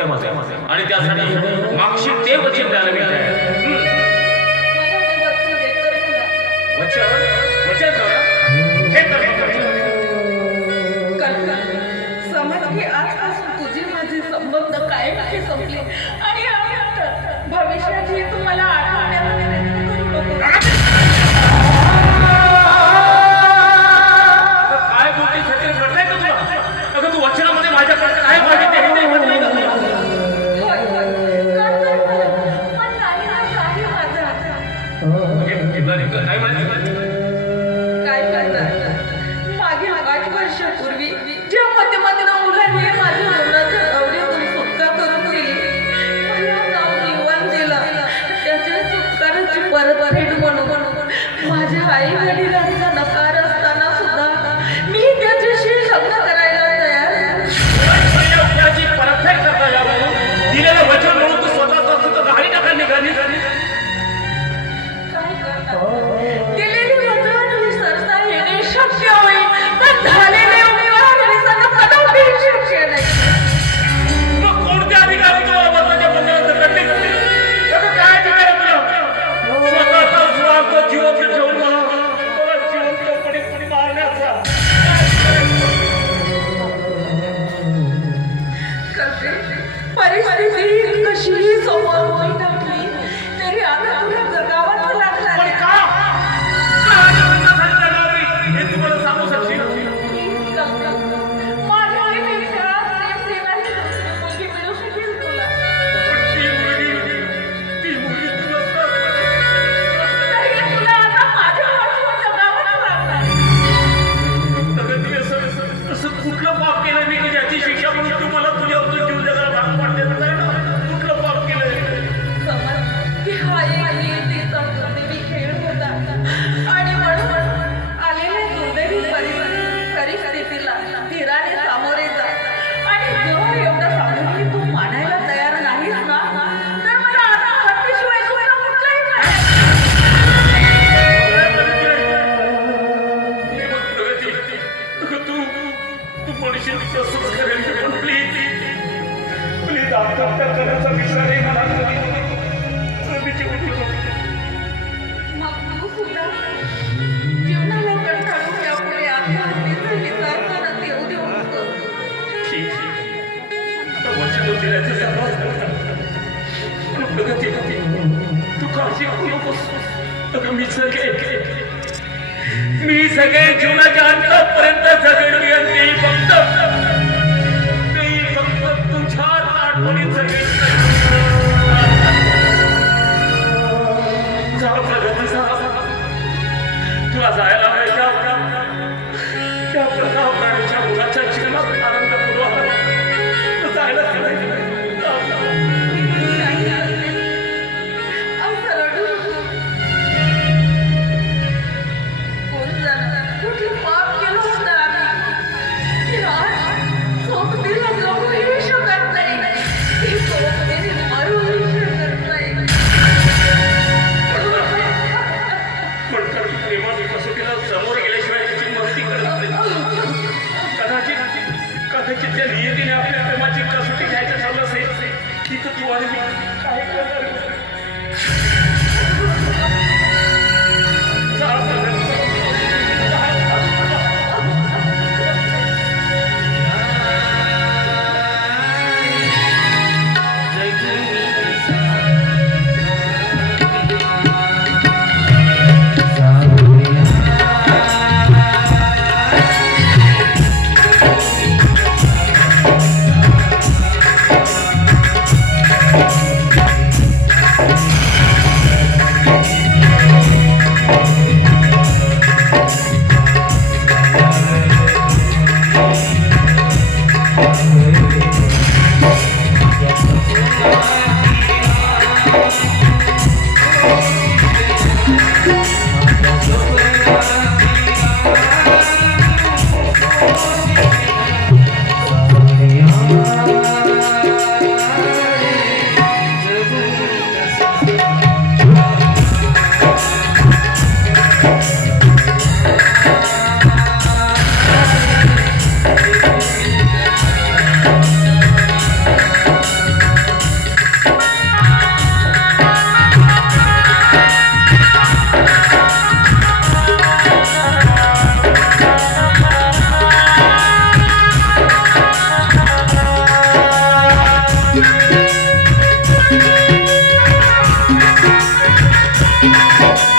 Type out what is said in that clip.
आहे माझं आणि त्यासाठी मागशी ते वचन द्यायला मी तयार आहे. वचन वचन हे समज की आजपासून तुझी माझे संबंध कायमचे संपले आणि भविष्यातही तुम्हाला आठवण्याचा प्रयत्न करू नको. काय बोलते छत्री घडलंय का तुला? अगं तू वचनामध्ये माझ्याकडे काय मागितले हे तरी म्हटलंय का तुला? पण नाही असं आहे माझा. काय माहिती काय करणार? मागील 8 वर्षापूर्वी ज्या मध्यमधील मुलांनी माझ्या मुलाच्या गौरीतून सुटका करून दिली, मला नाव जीवन दिलं, त्याच्या सुटकाराची परतफेड म्हणून माझ्या आई वडिलांचा नकार असताना सुद्धा मी त्याच्याशी लग्न करायला तयार आहे. परतफेड करता यावं दिलेलं वचन म्हणून तू स्वतःच गाडी टाका निघाली. काय करणार? दिलेली वचन विसरता येणे शक्य होईल, पण झालेले उपकार विसरणं कदापि शक्य नाही. मग कोणत्या अधिकारी तुला वचनाच्या बंधनात कटले? अगं काय अधिकार आहे तुला? स्वतःचा स्वार्थ जीवन ठेवून मला जिवंतपणे मारण्याचा. परिस्थिती कशीही समोर होई टाकली तरी आता तुला जगावंच लागणार पण आहे. का? का आनंदासाठी जगावी? हे तू मला सांगू शकशील? माझ्या आईपेक्षा प्रेमाची दुसरी मुलगी मिळू शकेल तुला. ती मुलगी तुला तरी तुला आता माझ्यापासून जगावंच लागणार आहे. प्रगती असं कुठलं पाप केलं मी की ज्याची शिक्षा म्हणून तू मला तुझ्यावर जीव जगाला भाग पाडण्यात नाही ना? कुठलं पाप केलंय? समज की हा एक नियतीचा दुर्दैवी खेळ होता आणि म्हणून आलेल्या दुर्दैवी परिस्थितीला धीराने सामोरे जा. आणि जेव्हा एवढं सामोरे तू मानायला तयार नाहीस ना, तर मला आता हत्तीशिवाय दुसरा कुठलाही पर्याय तू म्हणशील तसंच करेल पण प्लीज प्लीज आत्महत्या करण्याचा विचारही मला मी जीवन ठेवतो. मग तू सुद्धा जीवनाला कंटाळून यापुढे आत्महत्येचा विचार करत येऊ देऊ नको. ठीक आता वचन दिल्याचं सर्व पण प्रगती तू काळजी करू नकोस. अगं मी सगळे जीवनाच्या अंतापर्यंत जगेल आणि तेही फक्त तुझ्या आठवणीत जगेल. जा प्रगती जा. तुला जायला हवे त्या प्रकाव प्राणीच्या मुलाच्या जीवनात आनंद पूर्व जायला असं रडू नको. कोण जाणार? कुठलं पाप केलं होतं आम्ही की आज सोबतीला जगूही शकत नाही, ती सोबतीने मरूही शकत नाही. पण प्रेमाने कसं केलं आहे